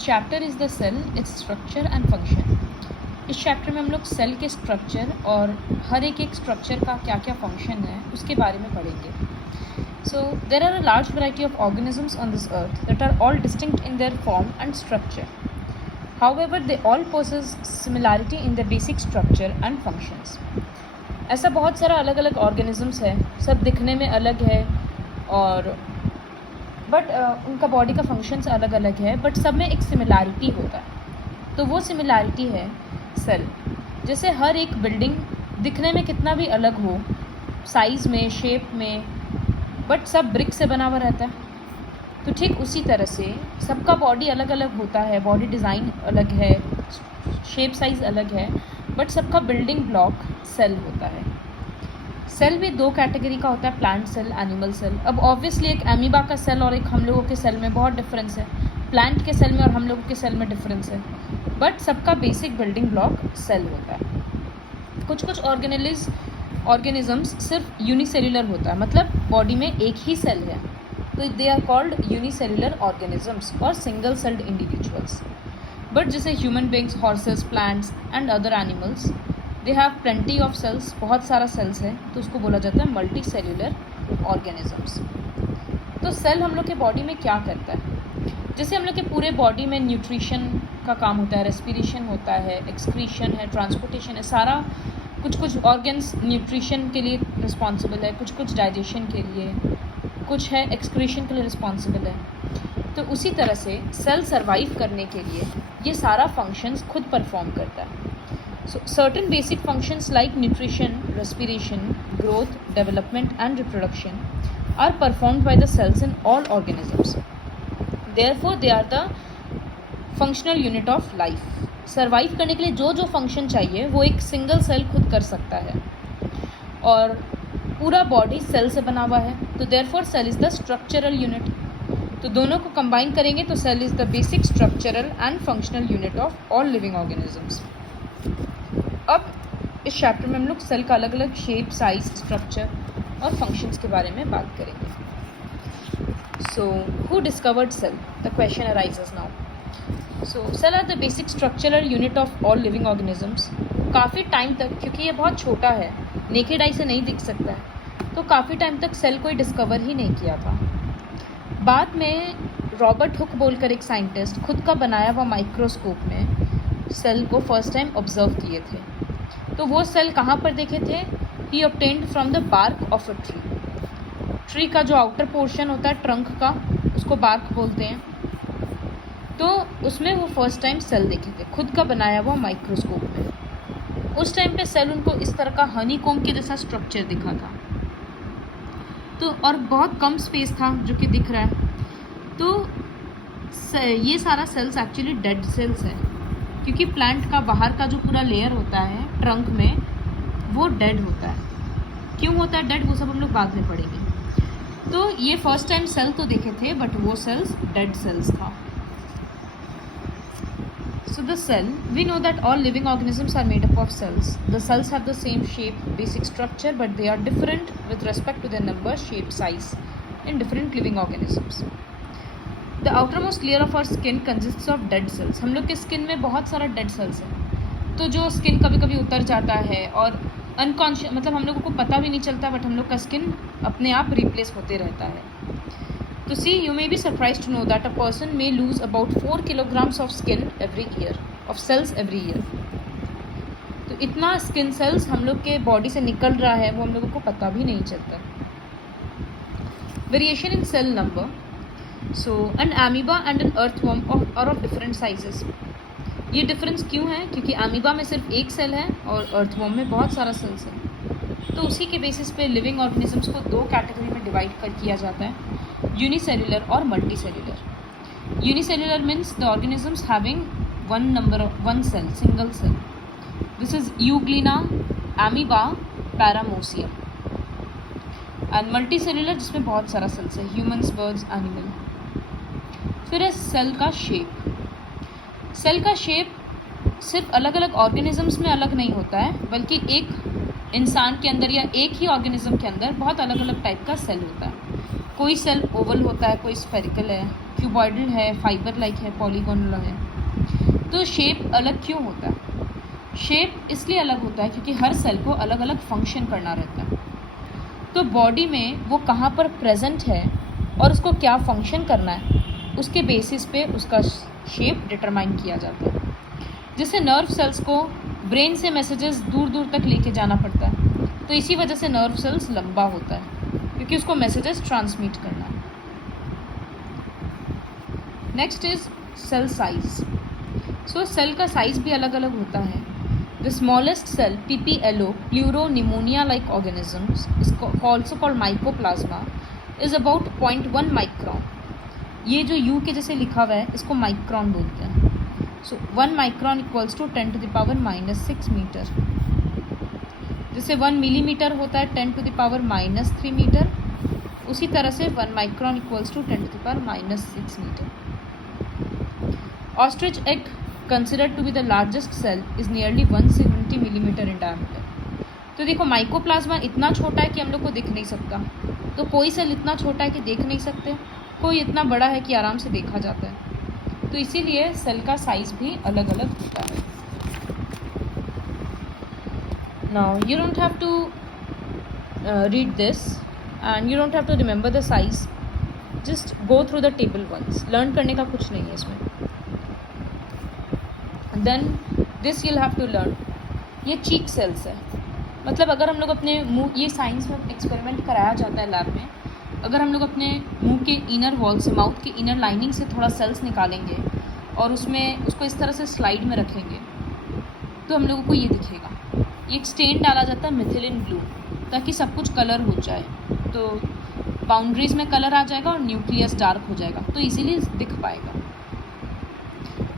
Chapter is the cell, its structure and function. इस chapter में हम लोग सेल के स्ट्रक्चर और हर एक स्ट्रक्चर का क्या क्या फंक्शन है उसके बारे में पढ़ेंगे। So there are a large variety of organisms on this earth that are all distinct in their form and structure. However, they all possess similarity in their basic structure and functions. ऐसा बहुत सारा अलग अलग organisms है, सब दिखने में अलग है और बट उनका बॉडी का फंक्शंस अलग अलग है, बट सब में एक सिमिलैरिटी होता है। तो वो सिमिलैरिटी है सेल। जैसे हर एक बिल्डिंग दिखने में कितना भी अलग हो, साइज़ में, शेप में, बट सब ब्रिक से बना हुआ रहता है। तो ठीक उसी तरह से सबका बॉडी अलग अलग होता है, बॉडी डिज़ाइन अलग है, शेप साइज़ अलग है, बट सबका बिल्डिंग ब्लॉक सेल होता है। सेल भी दो कैटेगरी का होता है, प्लांट सेल, एनिमल सेल। अब ऑब्वियसली एक एमीबा का सेल और एक हम लोगों के सेल में बहुत डिफरेंस है, प्लांट के सेल में और हम लोगों के सेल में डिफरेंस है, बट सबका बेसिक बिल्डिंग ब्लॉक सेल होता है। कुछ कुछ ऑर्गेनिजम्स सिर्फ यूनिसेल्युलर होता है, मतलब बॉडी में एक ही सेल है, तो they are called unicellular organisms और सिंगल सेल्ड इंडिविजुअल्स। बट जैसे human beings, horses, plants and other animals, they have plenty of cells, बहुत सारा सेल्स है, तो उसको बोला जाता है मल्टी सेल्युलर ऑर्गेनिजम्स। तो सेल हम लोग के बॉडी में क्या करता है? जैसे हम लोग के पूरे बॉडी में न्यूट्रिशन का काम होता है, रेस्पिरेशन होता है, एक्सक्रीशन है, ट्रांसपोर्टेशन है, सारा कुछ ऑर्गन्स न्यूट्रिशन के लिए रिस्पॉन्सिबल है, कुछ डाइजेशन के लिए, कुछ है एक्सक्रीशन के लिए रिस्पॉन्सिबल है। तो उसी तरह से सेल सर्वाइव करने के लिए ये सारा फंक्शंस खुद परफॉर्म करता है। So certain basic functions like nutrition, respiration, growth, development and reproduction are performed by the cells in all organisms. Therefore, they are the functional unit of life. Survive करने के लिए जो जो फंक्शन चाहिए वो एक सिंगल सेल खुद कर सकता है, और पूरा बॉडी सेल से बना हुआ है, तो therefore cell is the structural unit. तो दोनों को कंबाइन करेंगे तो cell is the basic structural and functional unit of all living organisms. अब इस चैप्टर में हम लोग सेल का अलग अलग शेप, साइज, स्ट्रक्चर और फंक्शंस के बारे में बात करेंगे। So who discovered cell? The question arises now. So cell are the basic structural unit of all living organisms. काफ़ी टाइम तक, क्योंकि ये बहुत छोटा है, नेकेड आई से नहीं दिख सकता है, तो काफ़ी टाइम तक सेल कोई डिस्कवर ही नहीं किया था। बाद में रॉबर्ट हुक बोलकर एक साइंटिस्ट खुद का बनाया हुआ माइक्रोस्कोप में सेल को फर्स्ट टाइम ऑब्जर्व किए थे। तो वो सेल कहाँ पर देखे थे? He obtained from the bark of a tree. Tree का जो आउटर पोर्शन होता है ट्रंक का, उसको बार्क बोलते हैं। तो उसमें वो फर्स्ट टाइम सेल देखे थे खुद का बनाया हुआ माइक्रोस्कोप में। उस टाइम पे सेल उनको इस तरह का हनीकॉम्ब के जैसा स्ट्रक्चर दिखा था, तो और बहुत कम स्पेस था जो कि दिख रहा है। तो ये सारा सेल्स एक्चुअली डेड सेल्स है, क्योंकि प्लांट का बाहर का जो पूरा लेयर होता है ट्रंक में वो डेड होता है। क्यों होता है डेड, वो सब हम लोग बाद में पढ़ेंगे। तो ये फर्स्ट टाइम सेल तो देखे थे, बट वो सेल्स डेड सेल्स था। So the cell, we know that all living organisms are made up of cells. The cells have the same shape, basic structure, but they are different with respect to their number, shape, size in different living organisms. The outermost layer of our skin consists of dead cells. हम लोग के skin में बहुत सारा dead cells है, तो जो skin कभी कभी उतर जाता है और अनकॉन्शियस, मतलब हम लोगों को पता भी नहीं चलता, बट हम लोग का स्किन अपने आप रिप्लेस होते रहता है। तो सी, you may be surprised to know that a person may lose about 4 kilograms of skin every year, of cells every year. तो इतना स्किन सेल्स हम लोग के बॉडी से निकल रहा है, वो हम लोगों को पता भी नहीं चलता। Variation in cell number. So an amoeba and an earthworm are of different sizes. ये डिफरेंस क्यों है? क्योंकि amoeba में सिर्फ एक सेल है और earthworm में बहुत सारा सेल्स है। तो उसी के बेसिस पे लिविंग ऑर्गेनिजम्स को दो कैटेगरी में डिवाइड किया जाता है, यूनिसेल्युलर और multicellular. Unicellular means the organisms having one cell, single cell. This is euglena, amoeba, paramecium. And multicellular जिसमें बहुत सारा सेल्स है, ह्यूमन्स, बर्ड्स, एनिमल। फिर है सेल का शेप। सेल का शेप सिर्फ अलग अलग ऑर्गेनिजम्स में अलग नहीं होता है, बल्कि एक इंसान के अंदर या एक ही ऑर्गेनिज्म के अंदर बहुत अलग अलग टाइप का सेल होता है। कोई सेल ओवल होता है, कोई स्फेरिकल है, क्यूबॉइडल है, फाइबर लाइक है, पॉलीगोनल है। तो शेप अलग क्यों होता है? शेप इसलिए अलग होता है क्योंकि हर सेल को अलग अलग फंक्शन करना रहता है। तो बॉडी में वो कहाँ पर प्रेजेंट है और उसको क्या फंक्शन करना है, उसके बेसिस पे उसका शेप डिटरमाइन किया जाता है। जैसे नर्व सेल्स को ब्रेन से मैसेजेस दूर दूर तक लेके जाना पड़ता है, तो इसी वजह से नर्व सेल्स लंबा होता है क्योंकि उसको मैसेजेस ट्रांसमिट करना है। Next is cell size. So cell का साइज भी अलग अलग होता है। The smallest cell PPLO, pleuropneumonia like organisms, also called mycoplasma, is about 0.1 micron. ये जो U के जैसे लिखा हुआ है इसको माइक्रॉन बोलते हैं। सो 1 माइक्रॉन इक्वल्स टू 10⁻⁻6 मीटर। जैसे 1 मिलीमीटर होता है 10⁻³ मीटर, उसी तरह से 1 micron equals to 10⁻⁻6 metre. Ostrich egg considered to be the largest cell is nearly 170 millimeter in diameter। तो देखो माइकोप्लाज्मा इतना छोटा है कि हम लोग को दिख नहीं सकता, तो कोई सेल इतना छोटा है कि देख नहीं सकते, कोई इतना बड़ा है कि आराम से देखा जाता है। तो इसीलिए सेल का साइज भी अलग अलग होता है। Now you don't have to read this and you don't have to remember the size, just go through the table once। Learn करने का कुछ नहीं है इसमें। Then this you'll have to learn। ये चीक सेल्स है, मतलब अगर हम लोग अपने मुंह, ये साइंस में एक्सपेरिमेंट कराया जाता है लैब में, अगर हम लोग अपने मुंह के इनर वॉल से, माउथ के इनर लाइनिंग से थोड़ा सेल्स निकालेंगे और उसमें उसको इस तरह से स्लाइड में रखेंगे तो हम लोगों को ये दिखेगा। एक स्टेन डाला जाता है मिथिलिन ब्लू, ताकि सब कुछ कलर हो जाए, तो बाउंड्रीज में कलर आ जाएगा और न्यूक्लियस डार्क हो जाएगा, तो इजीली दिख पाएगा।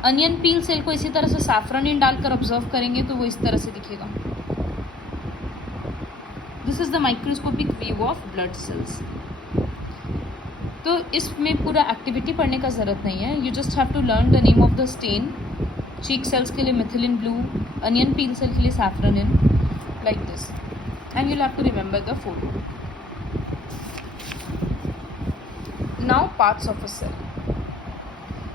अनियन पील सेल को इसी तरह से सैफ्रनिन डालकर ऑब्जर्व करेंगे तो वो इस तरह से दिखेगा। This is the microscopic view of blood cells. तो इसमें पूरा एक्टिविटी पढ़ने का ज़रूरत नहीं है, you just have to learn the name of the stain. Cheek cells के लिए methylene blue, onion peel cell के लिए safranin, like this, and you'll have to remember the photo। Now parts of a cell।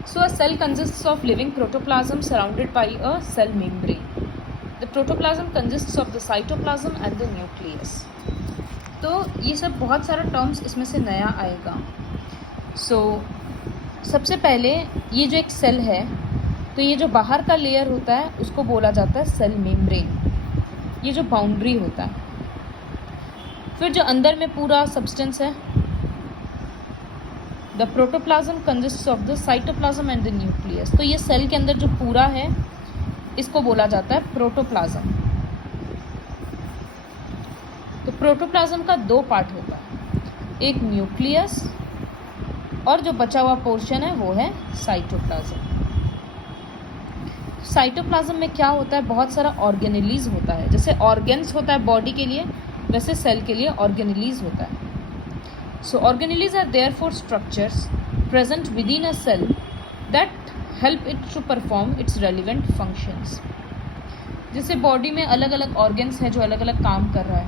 So a cell consists of living protoplasm surrounded by a cell membrane। The protoplasm consists of the cytoplasm and the nucleus। तो ये सब बहुत सारा terms इसमें से नया आएगा। So सबसे पहले ये जो एक सेल है, तो ये जो बाहर का लेयर होता है उसको बोला जाता है सेल मेम्ब्रेन, ये जो बाउंड्री होता है। फिर जो अंदर में पूरा सब्सटेंस है, the protoplasm consists of the cytoplasm and the nucleus. तो ये सेल के अंदर जो पूरा है इसको बोला जाता है प्रोटोप्लाज्म। तो प्रोटोप्लाज्म का 2 पार्ट होता है, एक न्यूक्लियस और जो बचा हुआ पोर्शन है वो है साइटोप्लाज्म। साइटोप्लाज्म में क्या होता है, बहुत सारा ऑर्गेनेलीज होता है। जैसे ऑर्गेन्स होता है बॉडी के लिए, वैसे सेल के लिए ऑर्गेनेलीज होता है। So organelles are therefore structures present within a cell that help it to perform its relevant functions। जैसे बॉडी में अलग अलग ऑर्गन्स है जो अलग अलग काम कर रहा है।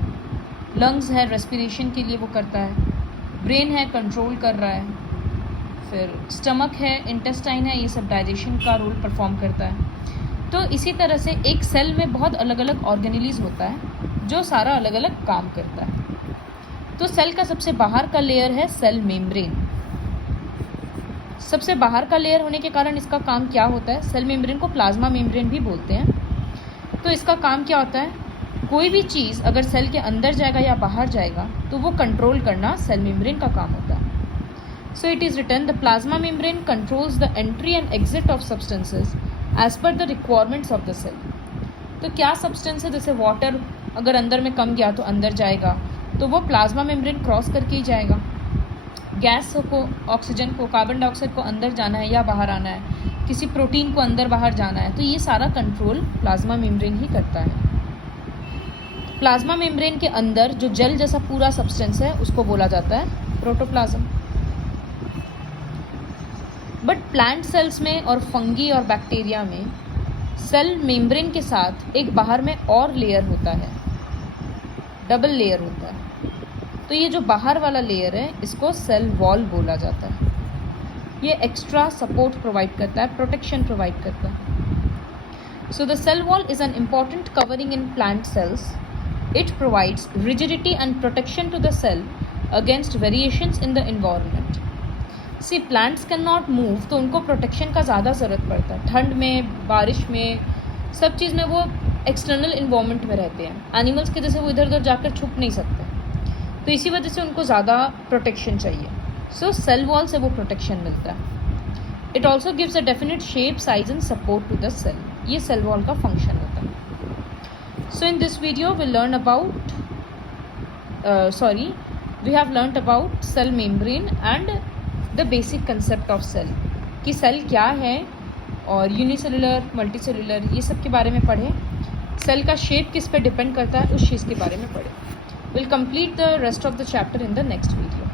लंग्स है रेस्पिरेशन के लिए वो करता है, ब्रेन है कंट्रोल कर रहा है, फिर स्टमक है, इंटेस्टाइन है, ये सब डाइजेशन का रोल परफॉर्म करता है। तो इसी तरह से एक सेल में बहुत अलग अलग ऑर्गेनेलीज होता है जो सारा अलग अलग काम करता है। तो सेल का सबसे बाहर का लेयर है सेल मेम्ब्रेन। सबसे बाहर का लेयर होने के कारण इसका काम क्या होता है, सेल मेम्ब्रेन को प्लाज्मा मेम्ब्रेन भी बोलते हैं। तो इसका काम क्या होता है, कोई भी चीज़ अगर सेल के अंदर जाएगा या बाहर जाएगा तो वो कंट्रोल करना सेल मेम्ब्रेन का काम होता है। So it is written the plasma membrane controls the entry and exit of substances as per the requirements of the cell. तो क्या सब्सटेंस है, जैसे वाटर अगर अंदर में कम गया तो अंदर जाएगा, तो वो प्लाज्मा मेम्ब्रेन क्रॉस करके ही जाएगा। गैस को, ऑक्सीजन को, कार्बन डाइऑक्साइड को अंदर जाना है या बाहर आना है, किसी प्रोटीन को अंदर बाहर जाना है, तो ये सारा कंट्रोल प्लाज्मा मेम्ब्रेन ही करता है। प्लाज्मा मेम्ब्रेन के अंदर जो जेल जैसा पूरा सब्सटेंस है उसको बोला जाता है प्रोटोप्लाज्म। बट प्लांट सेल्स में और फंगी और बैक्टीरिया में सेल मेम्ब्रेन के साथ एक बाहर में और लेयर होता है, डबल लेयर होता है। तो ये जो बाहर वाला लेयर है इसको सेल वॉल बोला जाता है। ये एक्स्ट्रा सपोर्ट प्रोवाइड करता है, प्रोटेक्शन प्रोवाइड करता है। So the cell wall is an important covering in plant cells. It provides rigidity and protection to the cell against variations in the environment. See, plants cannot move, तो उनको protection का ज़्यादा ज़रूरत पड़ता है। ठंड में, बारिश में, सब चीज़ में वो एक्सटर्नल इन्वायरमेंट में रहते हैं। एनिमल्स के जैसे वो इधर उधर जाकर छुप नहीं सकते, तो इसी वजह से उनको ज़्यादा प्रोटेक्शन चाहिए। सो सेल वॉल से वो प्रोटेक्शन मिलता है। It also gives a definite shape, size and support to the cell. ये सेल वॉल का फंक्शन होता है। So in this video we learn about we have learned about cell membrane and the basic concept of cell, कि cell क्या है और unicellular, multicellular, ये सब के बारे में पढ़े। सेल का शेप किस पे डिपेंड करता है उस चीज़ के बारे में पढ़े। Will complete the rest of the chapter in the next video.